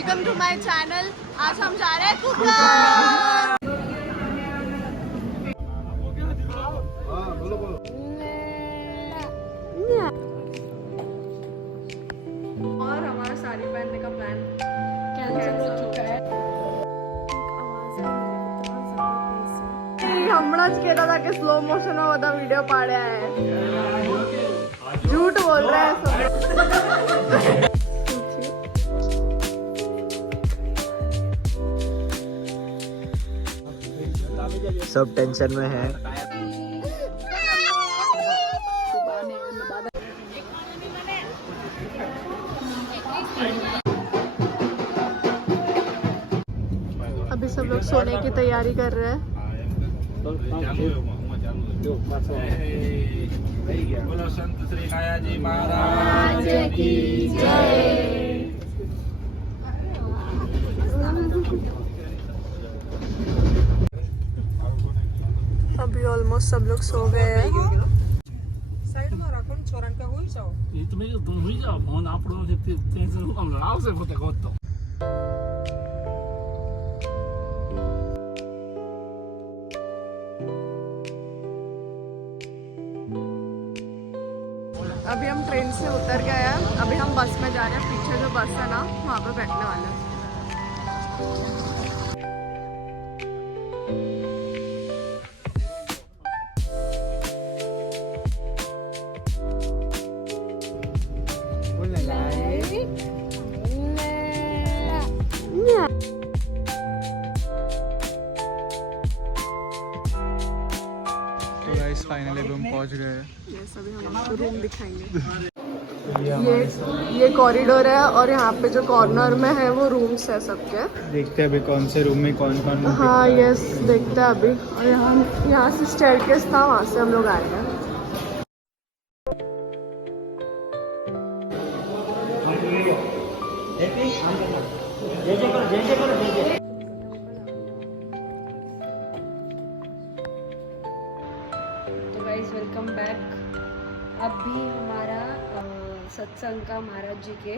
Welcome to my channel. आज हम जा रहे हैं कुकर। और हमारा साड़ी पहनने का प्लान कैंसिल हो चुका है। हमणाच केला था कि स्लो मोशन में बता वीडियो पाड़ा है। झूठ बोल रहा है सब। सब टेंशन में है। अभी सब लोग सोने की तैयारी कर रहे हैं। बोलो संत श्री काया जी महाराज की जय। अभी ऑलमोस्ट सब लोग सो गए हैं। साइड में रखो छोरन का हुई जाओ ये तुम हुई जाओ फोन આપણો ટેન્શન કમ લાવશે પોતે કહો अभी हम ट्रेन से उतर गए हैं। अभी हम बस में जा रहे हैं। पीछे जो बस है ना वहाँ पे बैठने वाले हैं। तो गाइस फाइनली रूम पहुंच गए हैं। यस, अभी हम आपको रूम दिखाएंगे। ये कॉरिडोर है और यहाँ पे जो कॉर्नर में है वो रूम्स है सबके। देखते हैं अभी कौन से रूम में कौन कौन। हाँ यस, देखते हैं अभी। और यहाँ से स्टेयरकेस था, वहाँ से हम लोग आए हैं। तो गाइस वेलकम बैक। अभी हमारा सत्संग का महाराज जी के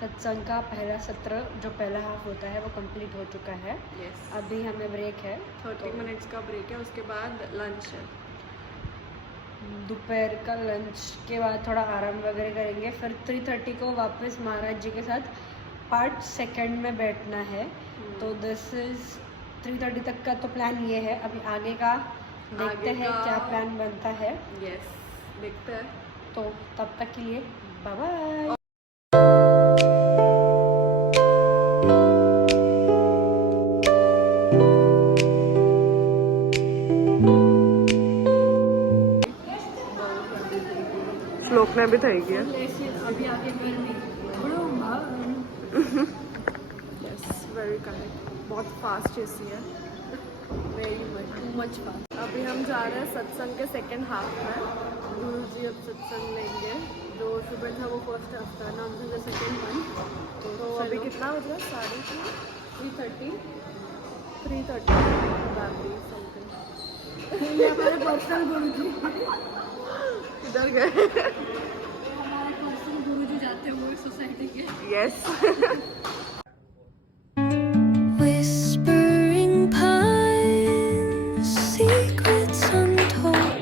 सत्संग का पहला सत्र जो पहला हाफ होता है वो कंप्लीट हो चुका है। यस, अभी हमें ब्रेक है 30 मिनट्स का ब्रेक है। उसके बाद लंच है। दोपहर का लंच के बाद थोड़ा आराम वगैरह करेंगे। फिर 3:30 को वापस महाराज जी के साथ पार्ट सेकंड में बैठना है। तो दिस इज 3:30 तक का तो प्लान ये है। अभी आगे का देखते हैं क्या प्लान बनता है। यस, देखते हैं। तो तब तक के लिए बाय बाय। श्लोक ने भी थई गया। अभी आगे यस, वेरी करेक्ट। बहुत फास्ट एसी है। Very much fast. अभी हम जा रहे हैं सत्संग के सेकंड हाफ में। गुरु जी अब सत्संग लेंगे। जो सुबह था वो फर्स्ट हाफ था, नाम था सेकंड वन। तो अभी कितना बज रहा है? 3:30 समथिंग। ये हमारे पर्सनल गुरु जी इधर गए। हमारे पर्सनल गुरु जी जाते हुए सोसाइटी के। Yes. Whispering pines, secrets untold.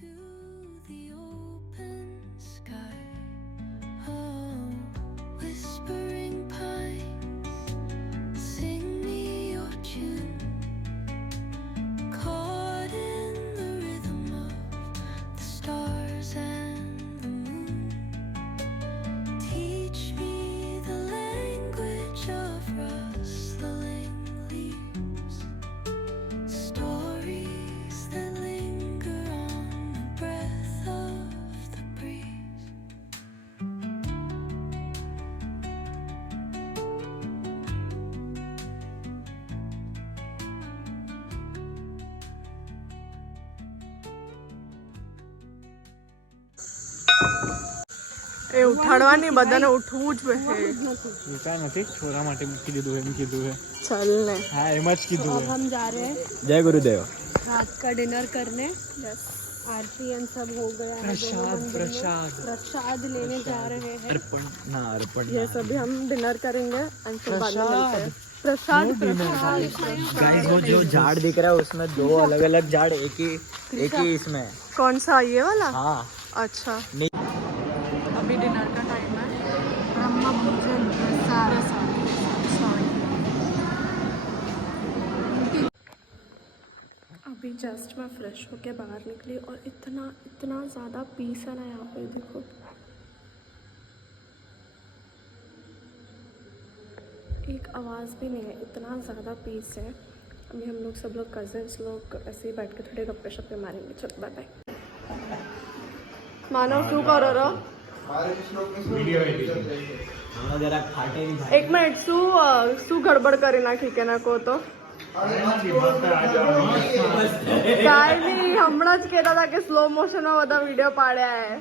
To એ ઉઠાડવાની બધાને ઉઠવું જ હે. એ કાંઈ નથી, છોરા માટે મૂકી દીધું એમ કીધું है. चल ने हाँ एम જ કીધું अब हम जा रहे हैं जय गुरुदेव. रात का डिनर करने. आरती एंड सब हो गया है. प्रसाद लेने जा रहे हैं. अर्पण ना अर्पण ये सभी हम डिनर करेंगे एंड फिर बाद में मिलते हैं. प्रसाद गाइस वो जो झाड़ दिख रहा है उसमें 2 अलग अलग झाड़ एक ही इसमें है. कौन सा ये वाला? हाँ अच्छा नहीं अभी डिनर का टाइम है. ब्रह्म भोजन प्रसाद. अभी जस्ट मैं फ्रेश होके बाहर निकली और इतना इतना ज़्यादा पीस है ना यहाँ पे. देखो एक आवाज़ भी नहीं है, इतना ज़्यादा पीस है. अभी हम लोग सब लोग कजिन्स लोग ऐसे ही बैठ के थोड़े गप्पे शप्पे मारेंगे. चलो बाय बाय. मानव क्यों करो रो? जरा फाटे नहीं भाई. एक मिनट शू गड़बड़ करे ना ठीक है ना को तो काय नहीं हमणा ज कहता था कि स्लो मोशन में बदा वीडियो पाड़या है.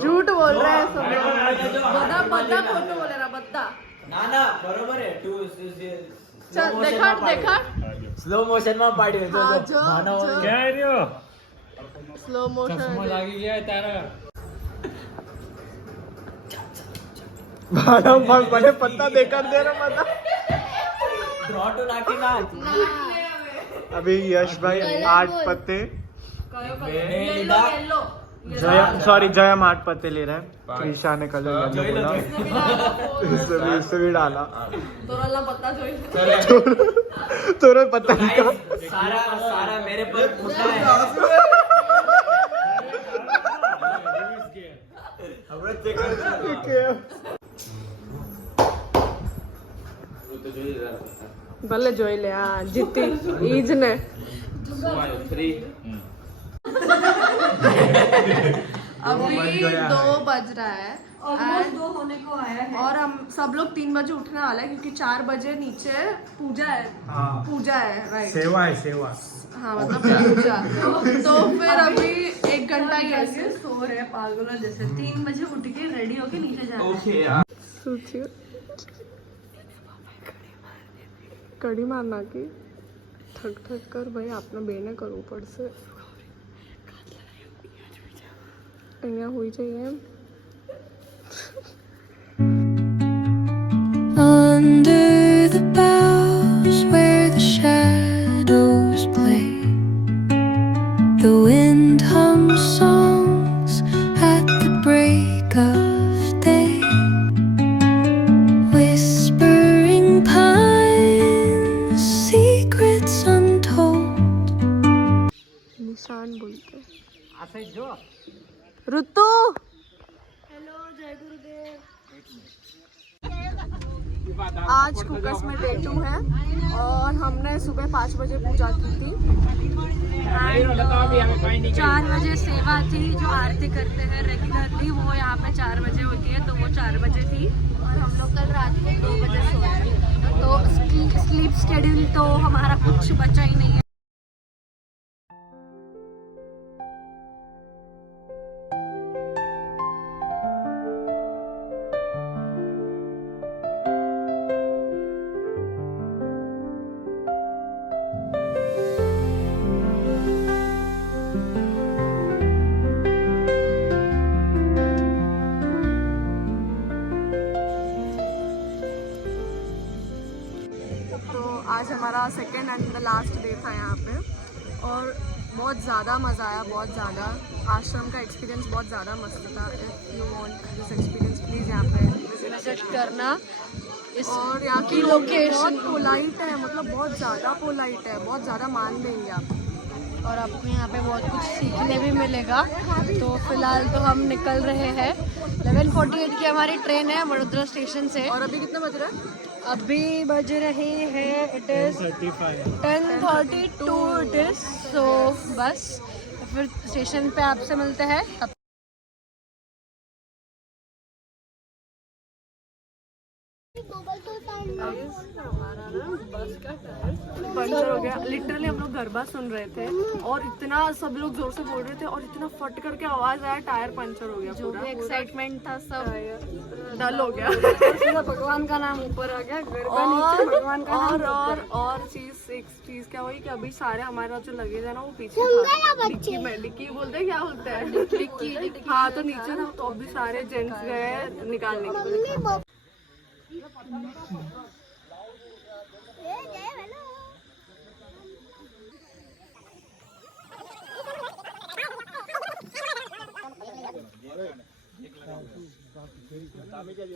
झूठ बोल रहे हैं सब लोग. बदा बदा खोटू बोले रहा बदा. ना ना बरोबर है. चल देखा स्लो मोशन में पाड़ी तो हाँ, जो मानव क्या है रे? स्लो मोशन लागी गया है तारा. मानव पण મને पत्ता देकर दे रहा मत. ड्रॉ टू नाकी ना. अभी यश भाई 8 पत्ते येलो जयम 8 पत्ते ले रहा है. ईशा ने कलर बोला इससे भी डाला. तोराला पता जोई तुरंत पत्ता निकाल. सारा मेरे पर फुटा है. ભલે જોઈ લે. હા જીતી ઈજ ને. अभी 2 बज रहा है ऑलमोस्ट 2 होने को आया है. और हम सब लोग 3 बजे उठने वाला है क्योंकि 4 बजे नीचे पूजा है. पूजा है राइट. सेवा है सेवा. हाँ मतलब पूजा. तो फिर अभी 1 घंटा ही ऐसे सो रहे हैं पागलों जैसे. 3 बजे उठ के रेडी होके नीचे जा रहे हैं. सोचिए कड़ी मारना की ठक ठक कर भाई आपने बेने करવું પડશે. અહીંયા હોઈ જઈએ. Under the boughs where the shadows play, the wind hums songs at the break of day, whispering pines, secrets untold. निशान बोलते ऋतु. हेलो जय गुरुदेव. आज कुकस में डे 2 है और हमने सुबह 5 बजे पूजा की थी. 4 बजे सेवा थी जो आरती करते हैं रेगुलरली, वो यहाँ पे 4 बजे होती है तो वो 4 बजे थी. और हम लोग कल रात को 2 बजे सोए तो स्लीप शेड्यूल तो हमारा कुछ बचा ही नहीं है. आज हमारा second and the last day था यहाँ पे और बहुत ज़्यादा मज़ा आया. बहुत ज़्यादा आश्रम का एक्सपीरियंस बहुत ज़्यादा मस्त था. If you want this experience please यहाँ पे विजिट करना. और यहाँ की लोकेशन बहुत पोलाइट है. मतलब बहुत ज़्यादा पोलाइट है. बहुत ज़्यादा मान देंगे आप. और आपको यहाँ पे बहुत कुछ सीखने भी मिलेगा. तो फिलहाल तो हम निकल रहे हैं. 11:48 की हमारी ट्रेन है वडोदरा स्टेशन से. और अभी कितने बज रहे हैं? अभी बज रहे हैं इट इज़ 10:32 इट इज़. सो बस फिर स्टेशन पे आपसे मिलते हैं. तब हमारा बस का टायर पंचर हो गया। लिटरली हम लोग गरबा सुन रहे थे और इतना सब लोग जोर से बोल रहे थे और इतना फट करके आवाज आया, टायर पंचर हो गया। जो भी एक्साइटमेंट था सब डल हो गया। भगवान का नाम ऊपर आ गया, गरबा नीचे, भगवान का नाम और एक चीज क्या हुई कि अभी सारे हमारे पास जो लगेज है ना वो पीछे था, डिक्की में। डिक्की बोलते हैं, क्या बोलते हैं, डिक्की। हाँ, तो नीचे था, तो अभी सारे जेंट्स गए निकालने के लिए।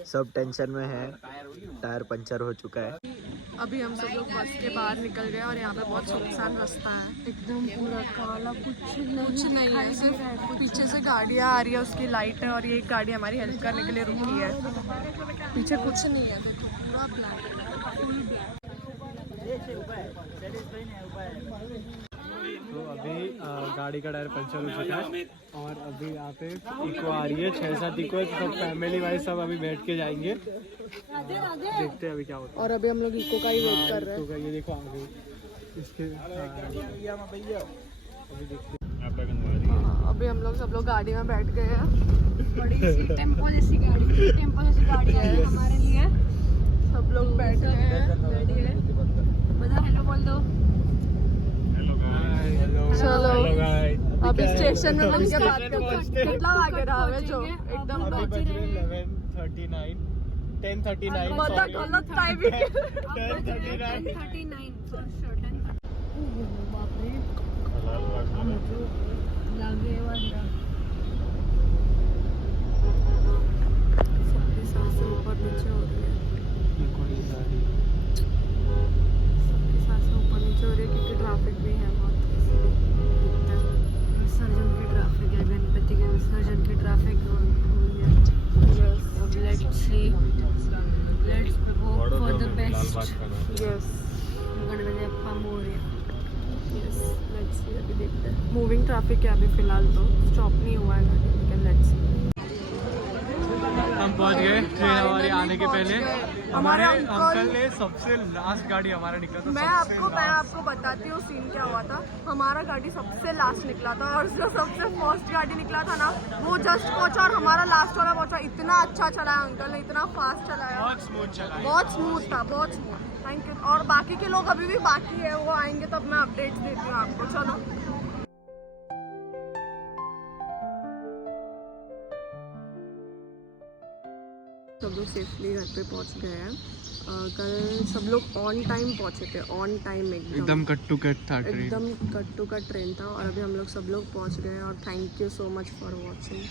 सब टेंशन में है, टायर पंचर हो चुका है। अभी हम सब लोग बस के बाहर निकल गए और यहाँ पे बहुत सुनसान रास्ता है, एकदम पूरा काला, कुछ नहीं है, सिर्फ पीछे से गाड़ियाँ आ रही है, उसकी लाइट है और ये एक गाड़ी हमारी हेल्प करने के लिए रुकी है। पीछे कुछ नहीं है, देखो पूरा ब्लैक, फुल ब्लैक। तो अभी गाड़ी का टायर पंचर हो चुका है और अभी यहाँ पे इको आ रही है, 6-7 इको, सब फैमिली वाइज सब अभी बैठ के जाएंगे। देखते हैं अभी क्या होता है। और अभी हम लोग इको का ही वेट कर रहे हैं। ये देखो आ गई इसके। अभी हम लोग सब लोग गाड़ी में बैठ गए हैं, बड़ी सी टेम्पो जैसी गाड़ी है हमारे लिए। सब लोग बैठ गए हैं, रेडी है। बता हेलो बोल दो। चलो अभी स्टेशन में मिल के बात करते हैं। कितना आगे रहा है जो एकदम 10:39 मतलब गलत टाइमिंग। 10:39 for sure. बाप रे लागे वाला सबकी सांसें ऊपर नीचे हो रही है, सबकी सांसें ऊपर नीचे हो रही है क्योंकि ट्रैफिक भी है बहुत, इसलिए दिखता है। विसर्जन की ट्रैफिक है, गणपति के विसर्जन की ट्रैफिक हुई है। अब let's see, let's hope for the best. Yes Ganpati Appa Morya. Yes, let's see, अभी देखते हैं। मूविंग ट्रैफिक है अभी फिलहाल, तो स्टॉप नहीं हुआ है गाड़ी, लेकिन लेट्स सी। हम पहुंच गए ट्रेन हमारे आने के पहले। हमारे अंकल ने सबसे लास्ट गाड़ी हमारा निकला था। मैं आपको बताती हूँ सीन क्या हुआ था। हमारा गाड़ी सबसे लास्ट निकला था और जो सबसे फर्स्ट गाड़ी निकला था ना वो जस्ट पहुंचा और हमारा लास्ट वाला पहुंचा। इतना अच्छा चलाया अंकल ने, इतना फास्ट चलाया, बहुत स्मूथ चला, बहुत स्मूथ था, बहुत स्मूथ। Thank you. और बाकी के लोग अभी भी बाकी है, वो आएंगे तब मैं अपडेट्स देती हूँ आपको। चलो सब लोग सेफली घर पे पहुंच गए हैं। कल सब लोग ऑन टाइम पहुंचे थे, ऑन टाइम एकदम कट टू कट था ट्रेन, एकदम कट टू कट ट्रेन था। और अभी हम लोग सब लोग पहुंच गए और thank you so much for watching.